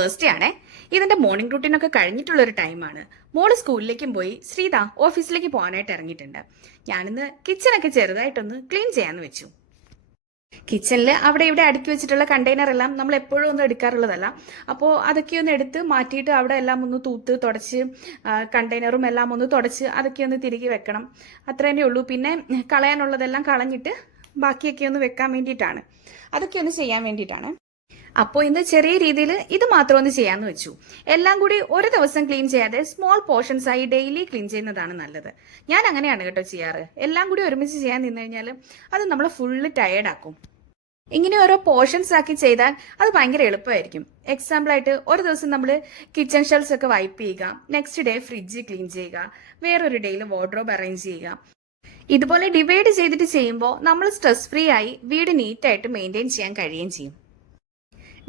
Thursday ആണേ. ഇതിന്റെ morning റൂട്ടീനൊക്കെ കഴിഞ്ഞിട്ടുള്ള ഒരു ടൈമാണ്. മോള് സ്കൂളിലേക്കും പോയി ശ്രീത ഓഫീസിലേക്ക് പോകാനായിട്ട് ഇറങ്ങിയിട്ടുണ്ട്. ഞാനിന്ന് കിച്ചണൊക്കെ ചെറുതായിട്ടൊന്ന് ക്ലീൻ ചെയ്യാന്ന് വെച്ചു. കിച്ചണിൽ അവിടെ ഇവിടെ അടുക്കി വെച്ചിട്ടുള്ള കണ്ടെയ്നർ എല്ലാം നമ്മൾ എപ്പോഴും ഒന്നും എടുക്കാറുള്ളതല്ല. അപ്പോൾ അതൊക്കെ ഒന്ന് എടുത്ത് മാറ്റിയിട്ട് അവിടെ എല്ലാം ഒന്ന് തൂത്ത് തുടച്ച് കണ്ടെയ്നറും എല്ലാം ഒന്ന് തുടച്ച് അതൊക്കെ ഒന്ന് തിരികെ വെക്കണം. അത്ര തന്നെ ഉള്ളൂ. പിന്നെ കളയാനുള്ളതെല്ലാം കളഞ്ഞിട്ട് ബാക്കിയൊക്കെ ഒന്ന് വെക്കാൻ വേണ്ടിയിട്ടാണ്, അതൊക്കെ ഒന്ന് ചെയ്യാൻ വേണ്ടിയിട്ടാണ്. അപ്പോൾ ഇന്ന് ചെറിയ രീതിയിൽ ഇത് മാത്രം ഒന്ന് ചെയ്യാന്ന് വെച്ചു. എല്ലാം കൂടി ഒരു ദിവസം ക്ലീൻ ചെയ്യാതെ സ്മോൾ പോർഷൻസ് ആയി ഡെയിലി ക്ലീൻ ചെയ്യുന്നതാണ് നല്ലത്. ഞാൻ അങ്ങനെയാണ് കേട്ടോ ചെയ്യാറ്. എല്ലാം കൂടി ഒരുമിച്ച് ചെയ്യാൻ നിന്ന് കഴിഞ്ഞാൽ അത് നമ്മൾ ഫുള്ള് ടയേർഡാക്കും. ഇങ്ങനെ ഓരോ പോർഷൻസ് ആക്കി ചെയ്താൽ അത് ഭയങ്കര എളുപ്പമായിരിക്കും. എക്സാമ്പിൾ ആയിട്ട് ഒരു ദിവസം നമ്മൾ കിച്ചൺ ഷെൽസ് ഒക്കെ വൈപ്പ് ചെയ്യുക, നെക്സ്റ്റ് ഡേ ഫ്രിഡ്ജ് ക്ലീൻ ചെയ്യുക, വേറൊരു ഡേയിൽ വാർഡ്രോബ് അറേഞ്ച് ചെയ്യുക. ഇതുപോലെ ഡിവൈഡ് ചെയ്തിട്ട് ചെയ്യുമ്പോൾ നമ്മൾ സ്ട്രെസ് ഫ്രീ ആയി വീട് നീറ്റായിട്ട് മെയിൻറ്റെയിൻ ചെയ്യാൻ കഴിയുകയും ചെയ്യും.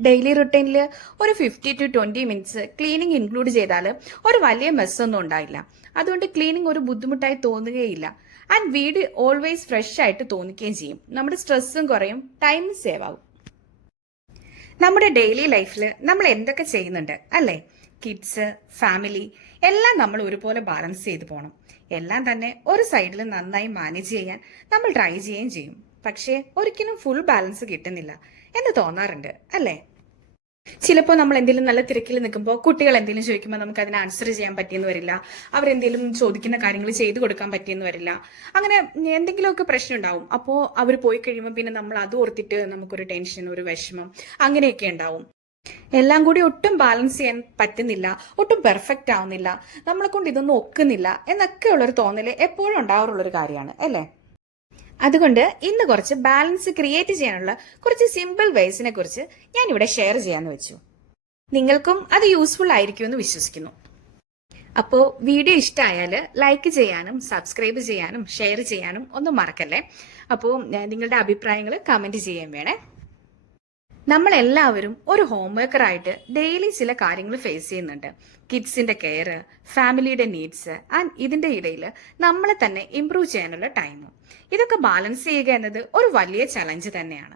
ഡെയിലി റുട്ടീനിൽ ഒരു 50 to 20 മിനിറ്റ്സ് ക്ലീനിങ് ഇൻക്ലൂഡ് ചെയ്താൽ ഒരു വലിയ മെസ്സൊന്നും ഉണ്ടായില്ല. അതുകൊണ്ട് ക്ലീനിങ് ഒരു ബുദ്ധിമുട്ടായി തോന്നുകയില്ല. ആൻഡ് വീട് ഓൾവേസ് ഫ്രഷ് ആയിട്ട് തോന്നിക്കുകയും ചെയ്യും. നമ്മുടെ സ്ട്രെസ്സും കുറയും, ടൈം സേവ് ആകും. നമ്മുടെ ഡെയിലി ലൈഫിൽ നമ്മൾ എന്തൊക്കെ ചെയ്യുന്നുണ്ട് അല്ലേ? കിഡ്സ്, ഫാമിലി എല്ലാം നമ്മൾ ഒരുപോലെ ബാലൻസ് ചെയ്ത് പോകണം. എല്ലാം തന്നെ ഒരു സൈഡിൽ നന്നായി മാനേജ് ചെയ്യാൻ നമ്മൾ ട്രൈ ചെയ്യുകയും ചെയ്യും. പക്ഷേ ഒരിക്കലും ഫുൾ ബാലൻസ് കിട്ടുന്നില്ല എന്ന് തോന്നാറുണ്ട് അല്ലേ? ചിലപ്പോൾ നമ്മൾ എന്തെങ്കിലും നല്ല തിരക്കിൽ നിൽക്കുമ്പോൾ കുട്ടികൾ എന്തെങ്കിലും ചോദിക്കുമ്പോൾ നമുക്ക് അതിന് ആൻസർ ചെയ്യാൻ പറ്റിയെന്ന് വരില്ല. അവരെന്തെങ്കിലും ചോദിക്കുന്ന കാര്യങ്ങൾ ചെയ്തു കൊടുക്കാൻ പറ്റിയെന്ന് വരില്ല. അങ്ങനെ എന്തെങ്കിലുമൊക്കെ പ്രശ്നം ഉണ്ടാവും. അപ്പോൾ അവർ പോയി കഴിയുമ്പോൾ പിന്നെ നമ്മൾ അത് ഓർത്തിട്ട് നമുക്കൊരു ടെൻഷൻ, ഒരു വിഷമം അങ്ങനെയൊക്കെ ഉണ്ടാവും. എല്ലാം കൂടി ഒട്ടും ബാലൻസ് ചെയ്യാൻ പറ്റുന്നില്ല, ഒട്ടും പെർഫെക്റ്റ് ആവുന്നില്ല, നമ്മളെ കൊണ്ട് ഇതൊന്നും ഒക്കുന്നില്ല എന്നൊക്കെ ഉള്ളൊരു തോന്നല് എപ്പോഴും ഉണ്ടാവാറുള്ളൊരു കാര്യമാണ് അല്ലേ? അതുകൊണ്ട് ഇന്ന് കുറച്ച് ബാലൻസ് ക്രിയേറ്റ് ചെയ്യാനുള്ള കുറച്ച് സിമ്പിൾ വേസിനെ കുറിച്ച് ഞാൻ ഇവിടെ ഷെയർ ചെയ്യാന്ന് വെച്ചു. നിങ്ങൾക്കും അത് യൂസ്ഫുൾ ആയിരിക്കും എന്ന് വിശ്വസിക്കുന്നു. അപ്പോൾ വീഡിയോ ഇഷ്ടമായാൽ ലൈക്ക് ചെയ്യാനും സബ്സ്ക്രൈബ് ചെയ്യാനും ഷെയർ ചെയ്യാനും ഒന്നും മറക്കല്ലേ. അപ്പോൾ നിങ്ങളുടെ അഭിപ്രായങ്ങൾ കമന്റ് ചെയ്യാൻ വേണേ. നമ്മൾ എല്ലാവരും ഒരു ഹോംവർക്കറായിട്ട് ഡെയിലി ചില കാര്യങ്ങൾ ഫേസ് ചെയ്യുന്നുണ്ട്. കിഡ്സിന്റെ കെയർ, ഫാമിലിയുടെ നീഡ്സ് ആൻഡ് ഇതിന്റെ ഇടയിൽ നമ്മളെ തന്നെ ഇംപ്രൂവ് ചെയ്യാനുള്ള ടൈമും. ഇതൊക്കെ ബാലൻസ് ചെയ്യുക എന്നത് ഒരു വലിയ ചലഞ്ച് തന്നെയാണ്.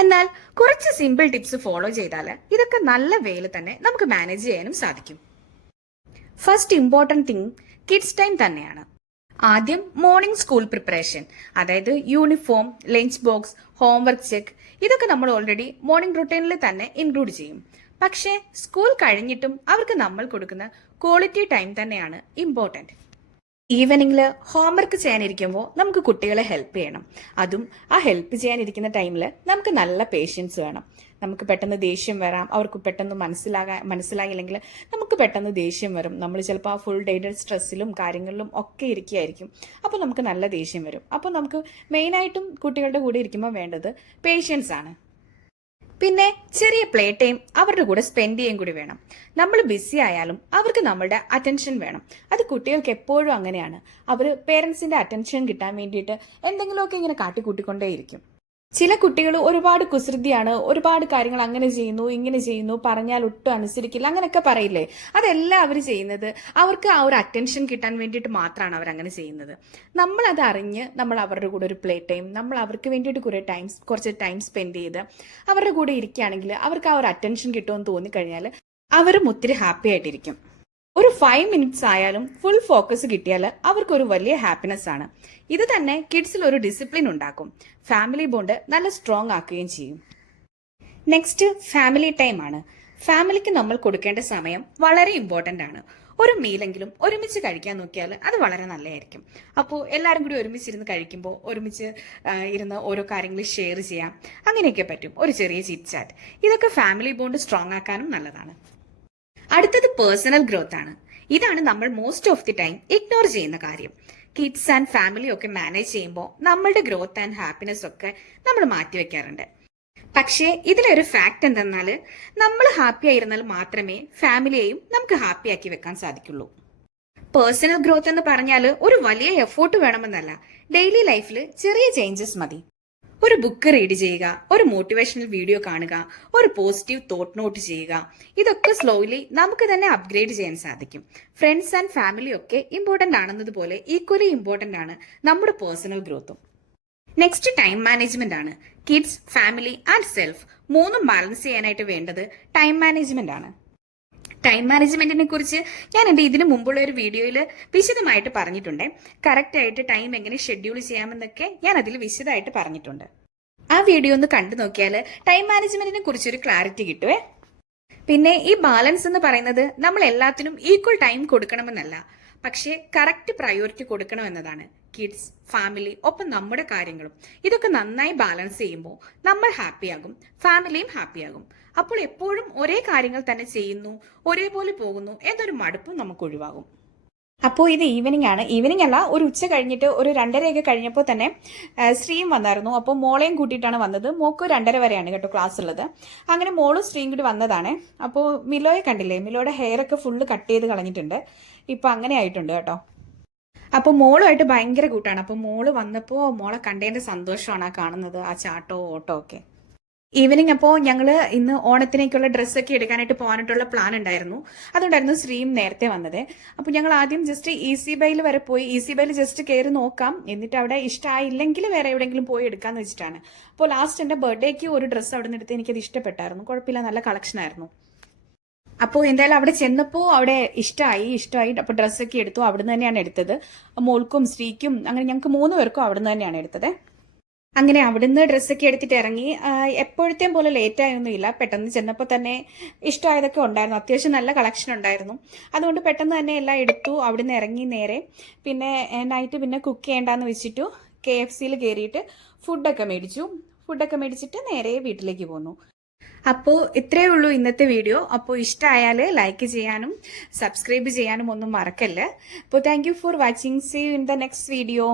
എന്നാൽ കുറച്ച് സിമ്പിൾ ടിപ്സ് ഫോളോ ചെയ്താൽ ഇതൊക്കെ നല്ല വേയിൽ തന്നെ നമുക്ക് മാനേജ് ചെയ്യാനും സാധിക്കും. First important thing kids time തന്നെയാണ്. ആദ്യം മോർണിംഗ് സ്കൂൾ പ്രിപ്പറേഷൻ, അതായത് uniform, lunch box, homework check, ഇതൊക്കെ നമ്മൾ ഓൾറെഡി മോർണിംഗ് റുട്ടീനിൽ തന്നെ ഇൻക്ലൂഡ് ചെയ്യും. പക്ഷേ സ്കൂൾ കഴിഞ്ഞിട്ടും അവർക്ക് നമ്മൾ കൊടുക്കുന്ന ക്വാളിറ്റി ടൈം തന്നെയാണ് ഇമ്പോർട്ടൻറ്റ്. ഈവനിങ്ങിൽ ഹോംവർക്ക് ചെയ്യാനിരിക്കുമ്പോൾ നമുക്ക് കുട്ടികളെ ഹെൽപ്പ് ചെയ്യണം. അതും ആ ഹെൽപ്പ് ചെയ്യാനിരിക്കുന്ന ടൈമിൽ നമുക്ക് നല്ല പേഷ്യൻസ് വേണം. നമുക്ക് പെട്ടെന്ന് ദേഷ്യം വരാം. അവർക്ക് പെട്ടെന്ന് മനസ്സിലായില്ലെങ്കിൽ നമുക്ക് പെട്ടെന്ന് ദേഷ്യം വരും. നമ്മൾ ചിലപ്പോൾ ആ ഫുൾ ഡേയുടെ സ്ട്രെസ്സിലും കാര്യങ്ങളിലും ഒക്കെ ഇരിക്കുകയായിരിക്കും. അപ്പോൾ നമുക്ക് നല്ല ദേഷ്യം വരും. അപ്പോൾ നമുക്ക് മെയിനായിട്ടും കുട്ടികളുടെ കൂടെ ഇരിക്കുമ്പോൾ വേണ്ടത് പേഷ്യൻസ് ആണ്. പിന്നെ ചെറിയ പ്ലേ ടൈം അവരുടെ കൂടെ സ്പെൻഡ് ചെയ്യാൻ കൂടി വേണം. നമ്മൾ ബിസി ആയാലും അവർക്ക് നമ്മളുടെ അറ്റൻഷൻ വേണം. അത് കുട്ടികൾക്ക് എപ്പോഴും അങ്ങനെയാണ്. അവർ പേരൻസിന്റെ അറ്റൻഷൻ കിട്ടാൻ വേണ്ടിയിട്ട് എന്തെങ്കിലുമൊക്കെ ഇങ്ങനെ കാട്ടിക്കൂട്ടിക്കൊണ്ടേയിരിക്കും. ചില കുട്ടികൾ ഒരുപാട് കുസൃതിയാണ്, ഒരുപാട് കാര്യങ്ങൾ അങ്ങനെ ചെയ്യുന്നു ഇങ്ങനെ ചെയ്യുന്നു, പറഞ്ഞാൽ ഒട്ടും അനുസരിക്കില്ല, അങ്ങനെയൊക്കെ പറയില്ലേ? അതെല്ലാം അവർ ചെയ്യുന്നത് അവർക്ക് ആ ഒരു അറ്റൻഷൻ കിട്ടാൻ വേണ്ടിയിട്ട് മാത്രമാണ് അവരങ്ങനെ ചെയ്യുന്നത്. നമ്മളത് അറിഞ്ഞ് നമ്മൾ അവരുടെ കൂടെ ഒരു പ്ലേ ടൈം, നമ്മൾ അവർക്ക് വേണ്ടിയിട്ട് കുറച്ച് ടൈം സ്പെൻഡ് ചെയ്ത് അവരുടെ കൂടെ ഇരിക്കുകയാണെങ്കിൽ അവർക്ക് ആ ഒരു അറ്റൻഷൻ കിട്ടുമെന്ന് തോന്നിക്കഴിഞ്ഞാൽ അവരും ഒത്തിരി ഹാപ്പി ആയിട്ടിരിക്കും. ഒരു 5 മിനിറ്റ്സ് ആയാലും ഫുൾ ഫോക്കസ് കിട്ടിയാൽ അവർക്കൊരു വലിയ ഹാപ്പിനെസ് ആണ്. ഇത് തന്നെ കിഡ്സിൽ ഒരു ഡിസിപ്ലിൻ ഉണ്ടാക്കും, ഫാമിലി ബോണ്ട് നല്ല സ്ട്രോങ് ആക്കുകയും ചെയ്യും. നെക്സ്റ്റ് ഫാമിലി ടൈം ആണ്. ഫാമിലിക്ക് നമ്മൾ കൊടുക്കേണ്ട സമയം വളരെ ഇമ്പോർട്ടൻ്റ് ആണ്. ഒരു മീലെങ്കിലും ഒരുമിച്ച് കഴിക്കാൻ നോക്കിയാൽ അത് വളരെ നല്ലതായിരിക്കും. അപ്പോൾ എല്ലാവരും കൂടി ഒരുമിച്ചിരുന്ന് കഴിക്കുമ്പോൾ ഒരുമിച്ച് ഇരുന്ന് ഓരോ കാര്യങ്ങൾ ഷെയർ ചെയ്യാം, അങ്ങനെയൊക്കെ പറ്റും. ഒരു ചെറിയ ചിറ്റ് ചാറ്റ്, ഇതൊക്കെ ഫാമിലി ബോണ്ട് സ്ട്രോങ് ആക്കാനും നല്ലതാണ്. അടുത്തത് പേഴ്സണൽ ഗ്രോത്ത് ആണ്. ഇതാണ് നമ്മൾ most of the time ignore ചെയ്യുന്ന കാര്യം. കിഡ്സ് ആൻഡ് ഫാമിലി ഒക്കെ മാനേജ് ചെയ്യുമ്പോൾ നമ്മളുടെ ഗ്രോത്ത് ആൻഡ് ഹാപ്പിനെസ് ഒക്കെ നമ്മൾ മാറ്റിവെക്കാറുണ്ട്. പക്ഷേ ഇതിലൊരു ഫാക്ട് എന്തെന്നാൽ നമ്മൾ ഹാപ്പി ആയിരുന്നാൽ മാത്രമേ ഫാമിലിയെയും നമുക്ക് ഹാപ്പി ആക്കി വെക്കാൻ സാധിക്കുള്ളൂ. പേഴ്സണൽ ഗ്രോത്ത് എന്ന് പറഞ്ഞാൽ ഒരു വലിയ എഫോർട്ട് വേണമെന്നല്ല. ഡെയിലി ലൈഫിൽ ചെറിയ ചേഞ്ചസ് മതി. ഒരു ബുക്ക് റീഡ് ചെയ്യുക, ഒരു മോട്ടിവേഷണൽ വീഡിയോ കാണുക, ഒരു പോസിറ്റീവ് തോട്ട് നോട്ട് ചെയ്യുക, ഇതൊക്കെ സ്ലോലി നമുക്ക് തന്നെ അപ്ഗ്രേഡ് ചെയ്യാൻ സാധിക്കും. ഫ്രണ്ട്സ് ആൻഡ് ഫാമിലി ഒക്കെ ഇമ്പോർട്ടൻ്റ് ആണെന്നതുപോലെ ഈക്വലി ഇമ്പോർട്ടൻ്റ് ആണ് നമ്മുടെ പേഴ്സണൽ ഗ്രോത്തും. നെക്സ്റ്റ് ടൈം മാനേജ്മെന്റ് ആണ്. കിഡ്സ്, ഫാമിലി ആൻഡ് സെൽഫ് മൂന്നും ബാലൻസ് ചെയ്യാനായിട്ട് വേണ്ടത് ടൈം മാനേജ്മെന്റ് ആണ്. ടൈം മാനേജ്മെന്റിനെ കുറിച്ച് ഞാൻ എൻ്റെ ഇതിനു മുമ്പുള്ള ഒരു വീഡിയോയിൽ വിശദമായിട്ട് പറഞ്ഞിട്ടുണ്ട്. കറക്റ്റ് ആയിട്ട് ടൈം എങ്ങനെ ഷെഡ്യൂൾ ചെയ്യാമെന്നൊക്കെ ഞാൻ അതിൽ വിശദമായിട്ട് പറഞ്ഞിട്ടുണ്ട്. ആ വീഡിയോ ഒന്ന് കണ്ടു നോക്കിയാൽ ടൈം മാനേജ്മെന്റിനെ കുറിച്ചൊരു ക്ലാരിറ്റി കിട്ടുവേ. പിന്നെ ഈ ബാലൻസ് എന്ന് പറയുന്നത് നമ്മൾ എല്ലാത്തിനും ഈക്വൽ ടൈം കൊടുക്കണമെന്നല്ല, പക്ഷേ കറക്റ്റ് പ്രയോറിറ്റി കൊടുക്കണമെന്നതാണ്. കിഡ്സ്, ഫാമിലി, ഒപ്പം നമ്മുടെ കാര്യങ്ങളും ഇതൊക്കെ നന്നായി ബാലൻസ് ചെയ്യുമ്പോൾ നമ്മൾ ഹാപ്പിയാകും, ഫാമിലിയും ഹാപ്പിയാകും. അപ്പോൾ എപ്പോഴും ഒരേ കാര്യങ്ങൾ തന്നെ ചെയ്യുന്നു, ഒരേപോലെ പോകുന്നു എന്നൊരു മടുപ്പും നമുക്ക് ഒഴിവാകും. അപ്പോൾ ഇത് ഈവനിങ് ആണ്. ഈവനിങ് അല്ല, ഒരു ഉച്ച കഴിഞ്ഞിട്ട് ഒരു 2:30 കഴിഞ്ഞപ്പോൾ തന്നെ ശ്രീയും വന്നായിരുന്നു. അപ്പോൾ മോളെയും കൂട്ടിയിട്ടാണ് വന്നത്. മോക്ക് 2:30 വരെയാണ് കേട്ടോ ക്ലാസ് ഉള്ളത്. അങ്ങനെ മോളും ശ്രീയും കൂടി വന്നതാണ്. അപ്പോൾ മിലോയെ കണ്ടില്ലേ, മിലോയുടെ ഹെയർ ഒക്കെ ഫുള്ള് കട്ട് ചെയ്ത് കളഞ്ഞിട്ടുണ്ട്. ഇപ്പം അങ്ങനെ ആയിട്ടുണ്ട് കേട്ടോ. അപ്പോൾ മോളുമായിട്ട് ഭയങ്കര കൂട്ടാണ്. അപ്പോൾ മോള് വന്നപ്പോൾ മോളെ കണ്ടതിൻ്റെ സന്തോഷമാണ് ആ കാണുന്നത്, ആ ചാട്ടോ ഓട്ടോ ഒക്കെ. ഈവനിങ് അപ്പോൾ ഞങ്ങൾ ഇന്ന് ഓണത്തിനേക്കുള്ള ഡ്രസ്സൊക്കെ എടുക്കാനായിട്ട് പോകാനായിട്ടുള്ള പ്ലാൻ ഉണ്ടായിരുന്നു. അതുകൊണ്ടായിരുന്നു ശ്രീയും നേരത്തെ വന്നത്. അപ്പോൾ ഞങ്ങൾ ആദ്യം ജസ്റ്റ് ഈസി ബൈയിൽ വരെ പോയി, ഈസി ബൈയിൽ ജസ്റ്റ് കയറി നോക്കാം, എന്നിട്ട് അവിടെ ഇഷ്ടമായില്ലെങ്കിൽ വേറെ എവിടെയെങ്കിലും പോയി എടുക്കാമെന്ന് വെച്ചിട്ടാണ്. അപ്പോൾ ലാസ്റ്റ് എൻ്റെ ബർത്ത്ഡേക്ക് ഒരു ഡ്രസ്സ് അവിടെ നിന്ന് എടുത്ത് എനിക്കത് ഇഷ്ടപ്പെട്ടായിരുന്നു. കുഴപ്പമില്ല, നല്ല കളക്ഷൻ ആയിരുന്നു. അപ്പോൾ എന്തായാലും അവിടെ ചെന്നപ്പോൾ അവിടെ ഇഷ്ടമായി. അപ്പോൾ ഡ്രസ്സൊക്കെ എടുത്തു. അവിടുന്ന് തന്നെയാണ് എടുത്തത്. മോൾക്കും ശ്രീക്കും അങ്ങനെ ഞങ്ങൾക്ക് 3 പേർക്കും അവിടുന്ന് തന്നെയാണ് എടുത്തത്. അങ്ങനെ അവിടുന്ന് ഡ്രസ്സൊക്കെ എടുത്തിട്ട് ഇറങ്ങി. എപ്പോഴത്തെയും പോലെ ലേറ്റ് ആയൊന്നുമില്ല. പെട്ടെന്ന് ചെന്നപ്പോൾ തന്നെ ഇഷ്ടമായതൊക്കെ ഉണ്ടായിരുന്നു. അത്യാവശ്യം നല്ല കളക്ഷൻ ഉണ്ടായിരുന്നു. അതുകൊണ്ട് പെട്ടെന്ന് തന്നെ എല്ലാം എടുത്തു. അവിടുന്ന് ഇറങ്ങി നേരെ പിന്നെ നൈറ്റ് പിന്നെ കുക്ക് ചെയ്യേണ്ടെന്ന് വെച്ചിട്ടു KFCയിൽ കയറിയിട്ട് ഫുഡൊക്കെ മേടിച്ചിട്ട് നേരെ വീട്ടിലേക്ക് പോന്നു. അപ്പോൾ ഇത്രയേ ഉള്ളൂ ഇന്നത്തെ വീഡിയോ. അപ്പോൾ ഇഷ്ടമായാൽ ലൈക്ക് ചെയ്യാനും സബ്സ്ക്രൈബ് ചെയ്യാനും ഒന്നും മറക്കല്ല. അപ്പോൾ thank you for watching. See you in the next video.